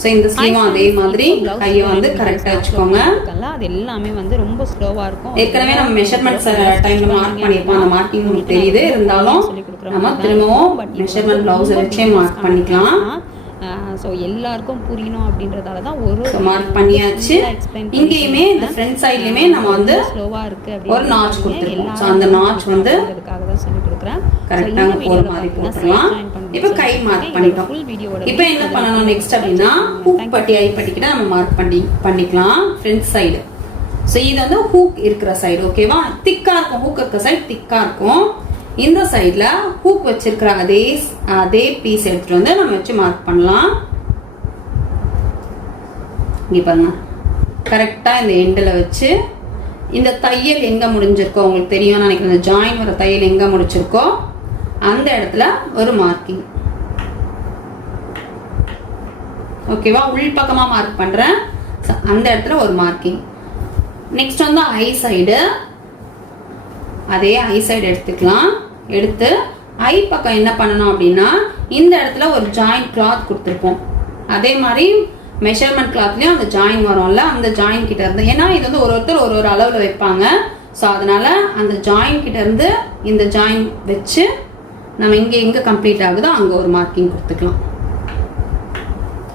So இந்த ஸ்லீவும் அதே மாதிரி கையை வந்து கரெக்டாக வச்சுக்கோங்க. அது எல்லாமே வந்து ரொம்ப ஸ்லோவாக இருக்கும். ஏற்கனவே நம்ம மெஷர்மெண்ட்ஸ் டைமில் மார்க் பண்ணியிருப்போம். அந்த மார்க்கிங் உங்களுக்கு தெரியுது. இருந்தாலும் நம்ம திரும்பவும் மெஷர்மெண்ட் ப்ளவுஸை வச்சே மார்க் பண்ணிக்கலாம். ஸோ எல்லாருக்கும் புரியணும் அப்படின்றதால தான் ஒரு மார்க் பண்ணியாச்சு. இங்கேயுமே இந்த ஃப்ரண்ட் சைட்லையுமே நம்ம வந்து ஸ்லோவாக இருக்குது ஒரு நாச் கொடுத்துருக்கோம். ஸோ அந்த நாச் வந்து அதுக்காக தான் சொல்லி கொடுக்குறேன். கரெக்டாக போகிற மாதிரி போட்டுக்கலாம். இப்போ கை மார்க் பண்ணிட்டோம். இப்போ என்ன பண்ணணும் நெக்ஸ்ட் அப்படின்னா ஹூக் பட்டி ஐப்பட்டிக்கிட்ட நம்ம மார்க் பண்ணிக்கலாம் ஃப்ரண்ட் சைடு. ஸோ இது வந்து ஹூக் இருக்கிற சைடு ஓகேவா. திக்காக இருக்கும். ஹூக் இருக்கிற சைடு திக்காக இருக்கும். இந்த சைடில் ஹூக் வச்சிருக்கிற அதே பீஸ் எடுத்துட்டு வந்து நம்ம வச்சு மார்க் பண்ணலாம். இங்கே பாருங்க கரெக்டாக இந்த எண்டில் வச்சு இந்த தையல் எங்கே முடிஞ்சிருக்கோ உங்களுக்கு தெரியும் நினைக்கிறேன். இந்த ஜாயின் வர தையல் எங்கே முடிச்சிருக்கோ அந்த இடத்துல ஒரு மார்க்கிங் ஓகேவா. உள் பக்கமாக மார்க் பண்ணுறேன். அந்த இடத்துல ஒரு மார்க்கிங். நெக்ஸ்ட் வந்து ஐ சைடு. அதே ஐ சைடு எடுத்துக்கலாம். எடுத்து ஐ பக்கம் என்ன பண்ணணும் அப்படின்னா இந்த இடத்துல ஒரு ஜாயின் கிளாத் கொடுத்துருப்போம். அதே மாதிரி மெஷர்மெண்ட் கிளாத்லயும் அந்த ஜாயின் வரும்ல, அந்த ஜாயின் கிட்ட இருந்து, ஏன்னா இது வந்து ஒருத்தர் ஒரு அளவுல வைப்பாங்க. ஸோ அதனால அந்த ஜாயின் கிட்ட இருந்து இந்த ஜாயின் வச்சு நம்ம எங்க கம்ப்ளீட் ஆகுதோ அங்க ஒரு மார்க்கிங் கொடுத்துக்கலாம்.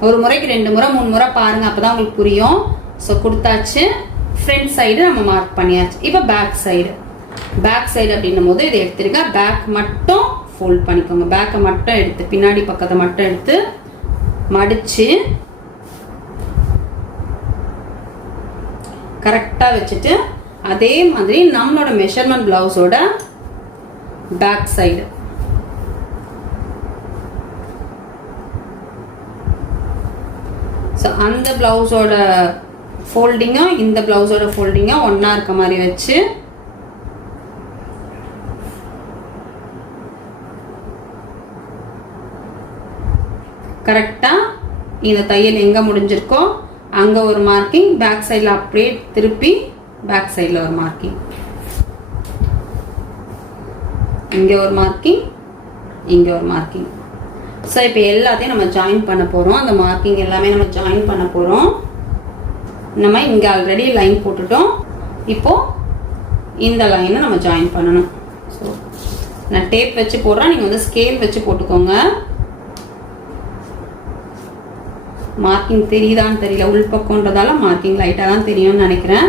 ஒரு முறைக்கு 2 முறை 3 முறை பாருங்க, அப்பதான் உங்களுக்கு புரியும். ஸோ கொடுத்தாச்சு. ஃப்ரண்ட் சைடு நம்ம மார்க் பண்ணியாச்சு. இப்போ பேக் சைடு அப்படின்னும் போது இதை எடுத்துருங்க. பேக் மட்டும் ஃபோல்ட் பண்ணிக்கோங்க. பேக்கை மட்டும் எடுத்து பின்னாடி பக்கத்தை மட்டும் எடுத்து மடிச்சு கரெக்டா வச்சுட்டு அதே மாதிரி நம்மளோட மெஷர்மெண்ட் பிளவுஸோட பேக் சைடு அந்த பிளவுஸோட ஃபோல்டிங்கும் இந்த பிளவுஸோட ஃபோல்டிங்கும் ஒன்னா இருக்க மாதிரி வச்சு கரெக்டா இந்த தையல் எங்க முடிஞ்சிருக்கோ அங்க ஒரு மார்க்கிங். பேக் சைடில் அப்படியே திருப்பி பேக் சைடில் ஒரு மார்க்கிங். இங்க ஒரு மார்க்கிங், இங்க ஒரு மார்க்கிங். ஸோ இப்போ எல்லாத்தையும் நம்ம ஜாயின் பண்ண போறோம். அந்த மார்க்கிங் எல்லாமே நம்ம ஜாயின் பண்ண போறோம். நம்ம இங்க ஆல்ரெடி லைன் போட்டுட்டோம். இப்போ இந்த லைனை நம்ம ஜாயின் பண்ணணும். ஸோ நான் டேப் வச்சு போடுறேன். நீங்க வந்து ஸ்கேல் வச்சு போட்டுக்கோங்க. மார்க்கிங் தெரியுதான்னு தெரியல. உள்பக்கம்ன்றதால மார்க்கிங் லைட்டாக தான் தெரியும்னு நினைக்கிறேன்.